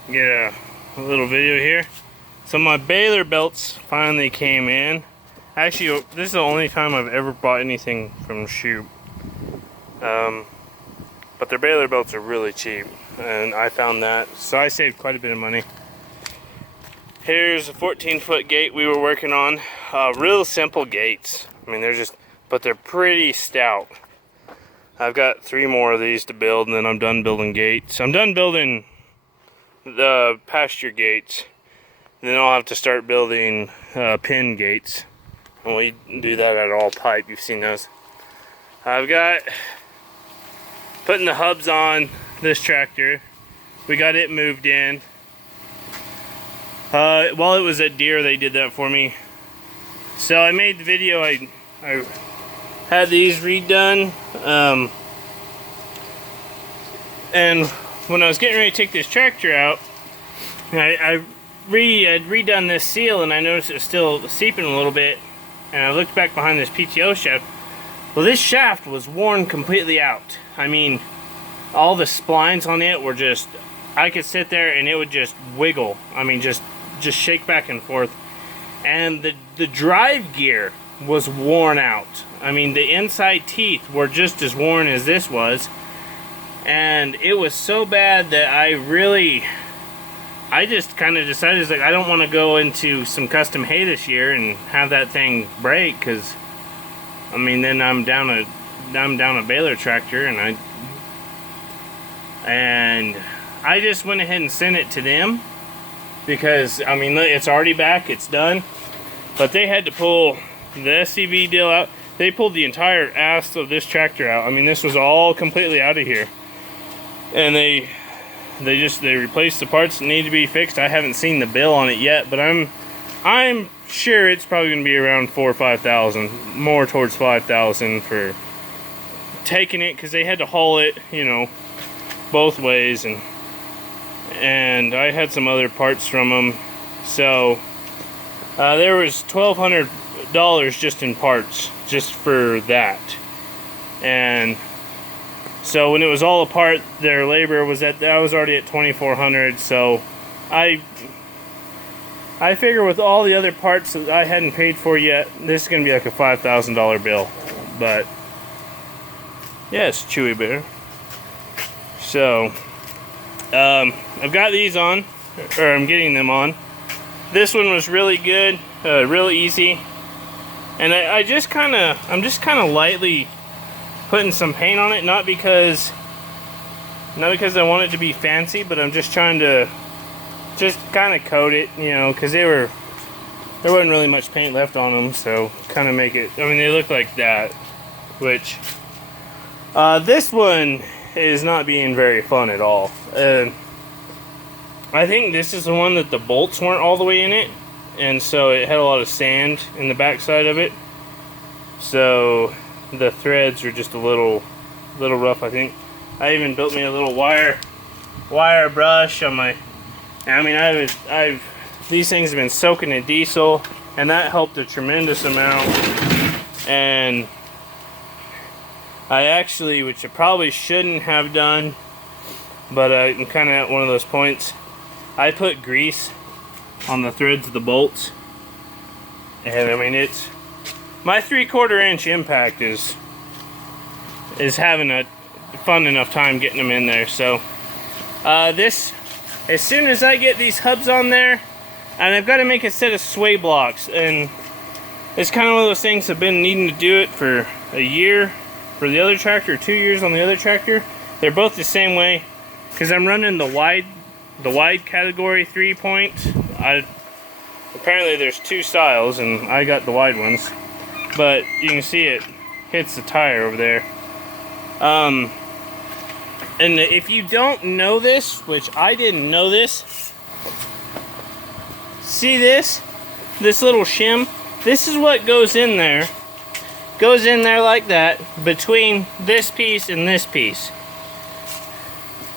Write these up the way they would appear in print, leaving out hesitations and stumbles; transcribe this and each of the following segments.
Get a little video here. So my baler belts finally came in. Actually, this is the only time I've ever bought anything from Shoop. But their baler belts are really cheap, and I found that, so I saved quite a bit of money. Here's a 14-foot gate we were working on. Real simple gates. I mean, but they're pretty stout. I've got 3 more of these to build, and then I'm done building gates. I'm done building the pasture gates. Then I'll have to start building pin gates. And we do that at All Pipe. You've seen those. I've got putting the hubs on this tractor. We got it moved in. While it was at Deere, they did that for me. So I made the video. I had these redone. And when I was getting ready to take this tractor out, I had redone this seal, and I noticed it was still seeping a little bit. And I looked back behind this PTO shaft. Well, this shaft was worn completely out. I mean, all the splines on it were just, I could sit there and it would just wiggle. I mean, just shake back and forth. And the drive gear was worn out. I mean, the inside teeth were just as worn as this was. And it was so bad that I just kind of decided, like, I don't want to go into some custom hay this year and have that thing break, because I mean, then I'm down a baler tractor, and I just went ahead and sent it to them, because I mean, it's already back, it's done. But they had to pull the SCV deal out. They pulled the entire ass of this tractor out. I mean, this was all completely out of here, and they replaced the parts that need to be fixed. I haven't seen the bill on it yet, but I'm sure it's probably going to be around $4,000 or $5,000, more towards $5,000 for taking it, because they had to haul it, you know, both ways, and I had some other parts from them. So there was $1,200 just in parts, just for that. And so when it was all apart, their labor was I was already at $2,400. So I figure with all the other parts that I hadn't paid for yet, this is gonna be like a $5,000 bill. But yes, Chewy Bear. So I've got these on, or I'm getting them on. This one was really good, real easy, and I'm just kind of lightly putting some paint on it, not because I want it to be fancy, but I'm just trying to just kind of coat it, you know, because there wasn't really much paint left on them, so kind of make it, I mean, they look like that, which this one is not being very fun at all. I think this is the one that the bolts weren't all the way in it, and so it had a lot of sand in the backside of it, so the threads are just a little rough. I think I even built me a little wire brush on my, I mean, these things have been soaking in diesel, and that helped a tremendous amount. And I actually, which I probably shouldn't have done, but I'm kind of at one of those points, I put grease on the threads of the bolts, and I mean, it's my 3/4 inch impact is having a fun enough time getting them in there. So this, as soon as I get these hubs on there, and I've got to make a set of sway blocks, and it's kind of one of those things I've been needing to do it for a year for the other tractor, 2 years on the other tractor. They're both the same way, because I'm running the wide category 3-point. Apparently there's 2 styles, and I got the wide ones, but you can see it hits the tire over there. And if you don't know this, which I didn't know this, see this little shim? This is what goes in there. Goes in there like that, between this piece and this piece.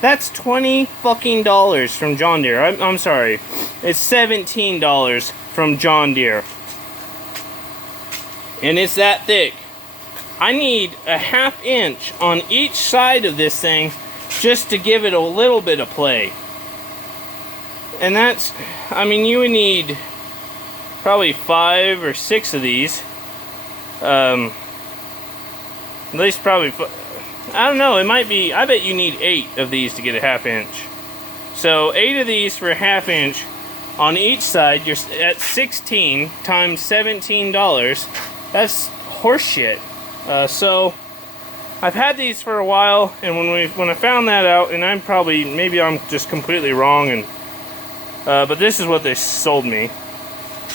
That's $20 fucking from John Deere. I'm sorry. It's $17 from John Deere. And it's that thick. I need a 1/2 inch on each side of this thing just to give it a little bit of play. And that's, I mean, you would need probably 5 or 6 of these. At least probably, I don't know, it might be, I bet you need 8 of these to get a 1/2 inch. So 8 of these for a 1/2 inch on each side, you're at 16 times $17. That's horseshit. So I've had these for a while, and when I found that out, and maybe I'm just completely wrong, and but this is what they sold me.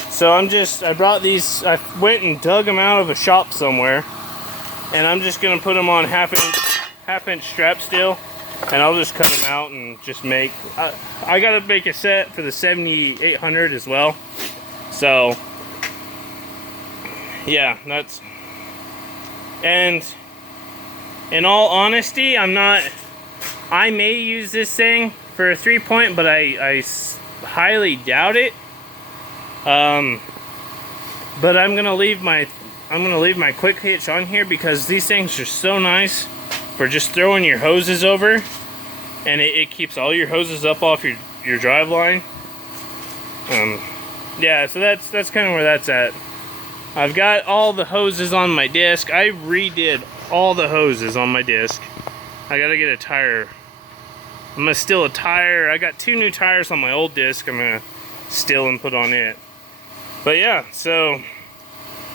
So I brought these, I went and dug them out of a shop somewhere, and I'm just gonna put them on 1/2 inch strap steel, and I'll just cut them out and just make, I gotta make a set for the 7800 as well. So yeah, that's, and in all honesty, I may use this thing for a 3-point, but I highly doubt it. But I'm gonna leave my quick hitch on here because these things are so nice for just throwing your hoses over, and it keeps all your hoses up off your drive line. Yeah, so that's kind of where that's at. I've got all the hoses on my disc. I redid all the hoses on my disc. I gotta get a tire. I'm gonna steal a tire. I got 2 new tires on my old disc. I'm gonna steal and put on it. But yeah, so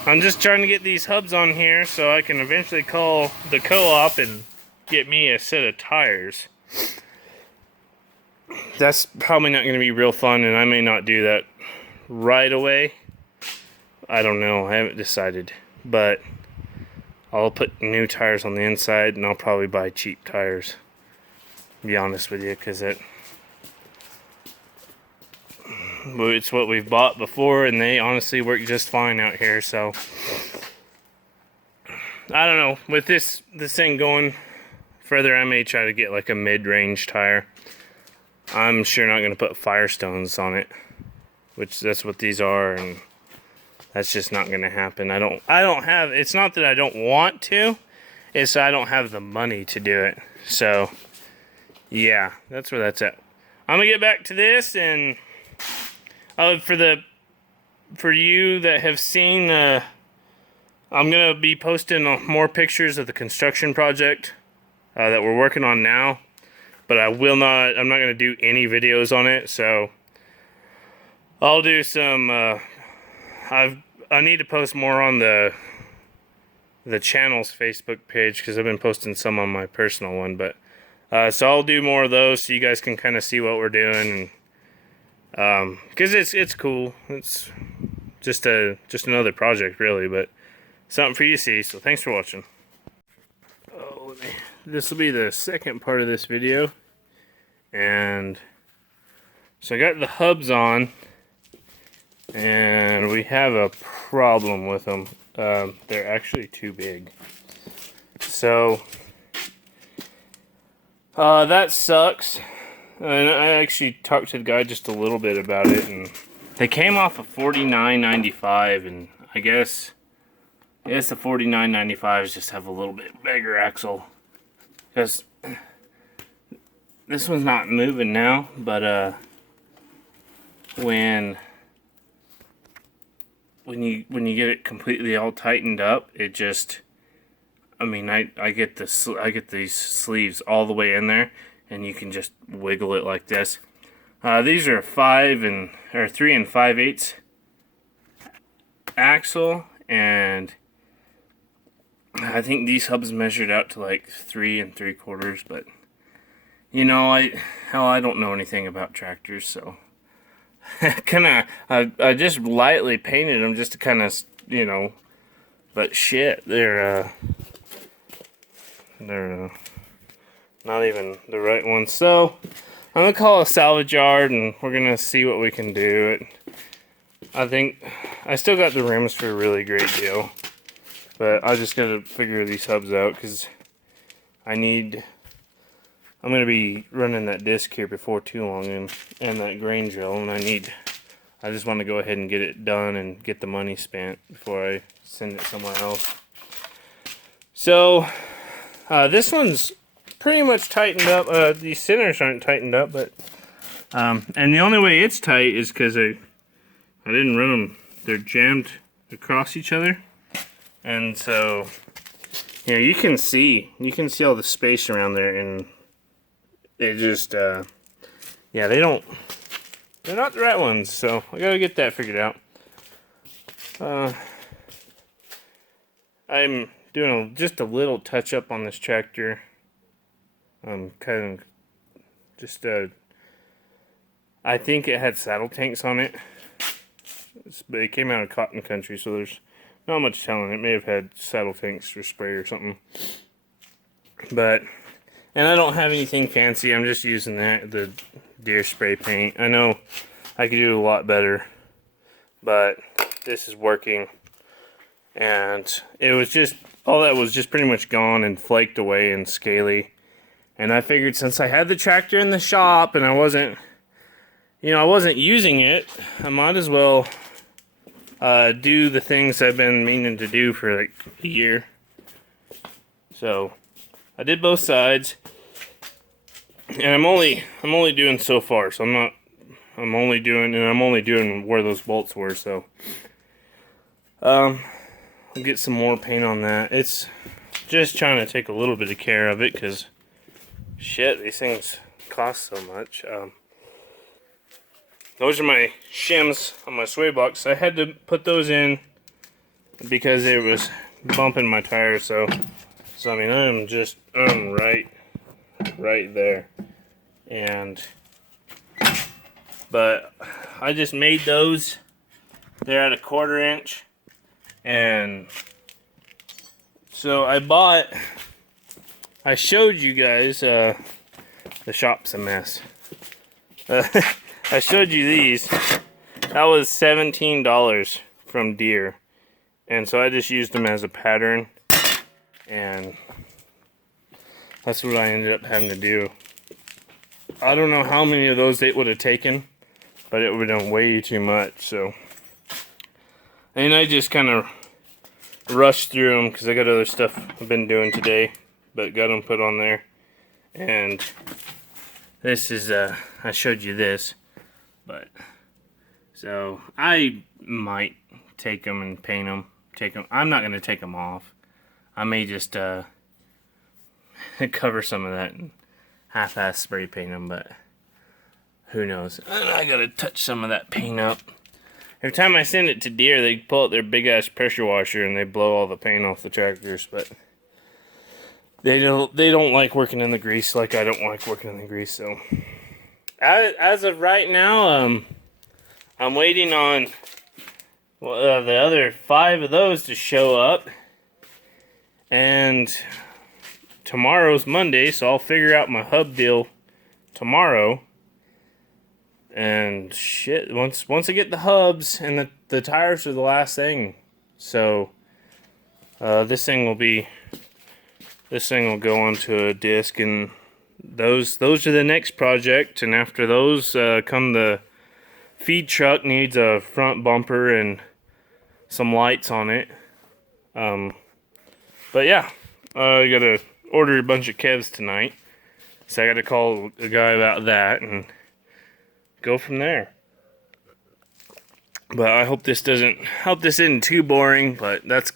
I'm just trying to get these hubs on here so I can eventually call the co-op and get me a set of tires. That's probably not gonna be real fun, and I may not do that right away. I don't know, I haven't decided, but I'll put new tires on the inside, and I'll probably buy cheap tires, to be honest with you, because it's what we've bought before, and they honestly work just fine out here. So I don't know, with this thing going further, I may try to get like a mid-range tire. I'm sure not going to put Firestones on it, which that's what these are, and that's just not going to happen. I don't have, it's not that I don't want to, it's that I don't have the money to do it. So yeah, that's where that's at. I'm gonna get back to this, and for you that have seen, I'm gonna be posting more pictures of the construction project that we're working on now, but I'm not gonna do any videos on it. So I'll do some, I need to post more on the channel's Facebook page, because I've been posting some on my personal one, but so I'll do more of those so you guys can kind of see what we're doing, and because it's cool. It's just another project, really, but something for you to see. So thanks for watching. Oh, this will be the second part of this video, and so I got the hubs on, and we have a problem with them. They're actually too big, so that sucks. And I actually talked to the guy just a little bit about it, and they came off of $49.95, and I guess the $49.95s just have a little bit bigger axle, because this one's not moving now, but when you get it completely all tightened up, it just, I mean, I get these sleeves all the way in there, and you can just wiggle it like this. These are 3 5/8 axle, and I think these hubs measured out to like 3 3/4, but you know, I don't know anything about tractors, so I just lightly painted them just to kind of, you know, but shit, they're not even the right ones. So I'm gonna call a salvage yard, and we're gonna see what we can do. I think I still got the rims for a really great deal, but I just gotta figure these hubs out, because I'm gonna be running that disc here before too long, and that grain drill, and I just want to go ahead and get it done and get the money spent before I send it somewhere else. So this one's pretty much tightened up. These centers aren't tightened up, but And the only way it's tight is because I didn't run them. They're jammed across each other. And so, you know, you can see all the space around there, and it just, yeah, they're not the right ones, so I gotta get that figured out. I'm doing just a little touch up on this tractor. Kind of just, I think it had saddle tanks on it. But it came out of cotton country, so there's not much telling. It may have had saddle tanks for spray or something. But, and I don't have anything fancy. I'm just using the Deere spray paint. I know I could do a lot better, but this is working. And it was just, all that was just pretty much gone and flaked away and scaly. And I figured since I had the tractor in the shop and I wasn't using it, I might as well do the things I've been meaning to do for like a year. So I did both sides, and I'm only doing so far. So I'm only doing where those bolts were. So I'll get some more paint on that. It's just trying to take a little bit of care of it because shit, these things cost so much. Those are my shims on my sway box. I had to put those in because it was bumping my tires. So I mean, I'm right there. But I just made those. They're at a 1/4 inch, and so I showed you guys. The shop's a mess. I showed you these. That was $17 from Deere. And so I just used them as a pattern. And that's what I ended up having to do. I don't know how many of those it would have taken, but it would have done way too much. So, and I just kind of rushed through them because I got other stuff I've been doing today, but got them put on there. And this is, I showed you this. But, so, I might take them and paint them. I'm not going to take them off. I may just cover some of that and half-ass spray paint them, but who knows. And I got to touch some of that paint up. Every time I send it to Deere, they pull out their big-ass pressure washer and they blow all the paint off the tractors, but they don't like working in the grease like I don't like working in the grease, so... As of right now, I'm waiting on the other 5 of those to show up, and tomorrow's Monday, so I'll figure out my hub deal tomorrow. And shit, once I get the hubs and the tires are the last thing, so this thing will go onto a disc, and those are the next project. And after those come the feed truck. Needs a front bumper and some lights on it. But yeah, I gotta order a bunch of Kevs tonight, so I gotta call a guy about that and go from there. But I hope this isn't too boring, but that's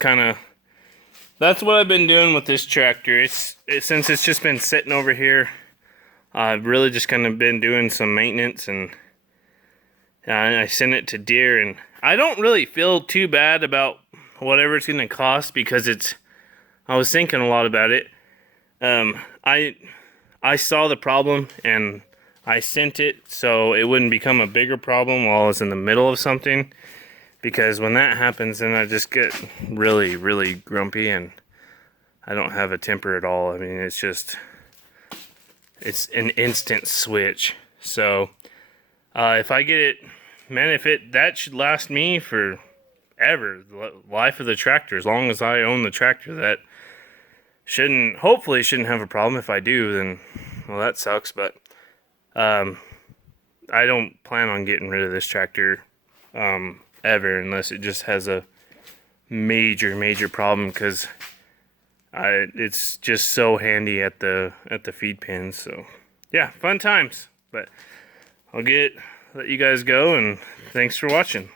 what I've been doing with this tractor. Since it's just been sitting over here, I've really just kind of been doing some maintenance, and I sent it to Deere, and I don't really feel too bad about whatever it's going to cost, because I was thinking a lot about it. I saw the problem, and I sent it so it wouldn't become a bigger problem while I was in the middle of something. Because when that happens, then I just get really, really grumpy, and I don't have a temper at all. I mean, it's an instant switch. So, if I get it, man, that should last me for ever, the life of the tractor. As long as I own the tractor, that hopefully shouldn't have a problem. If I do, then, well, that sucks. But, I don't plan on getting rid of this tractor, ever, unless it just has a major problem, because it's just so handy at the feed pins. So yeah, fun times. But let you guys go, and thanks for watching.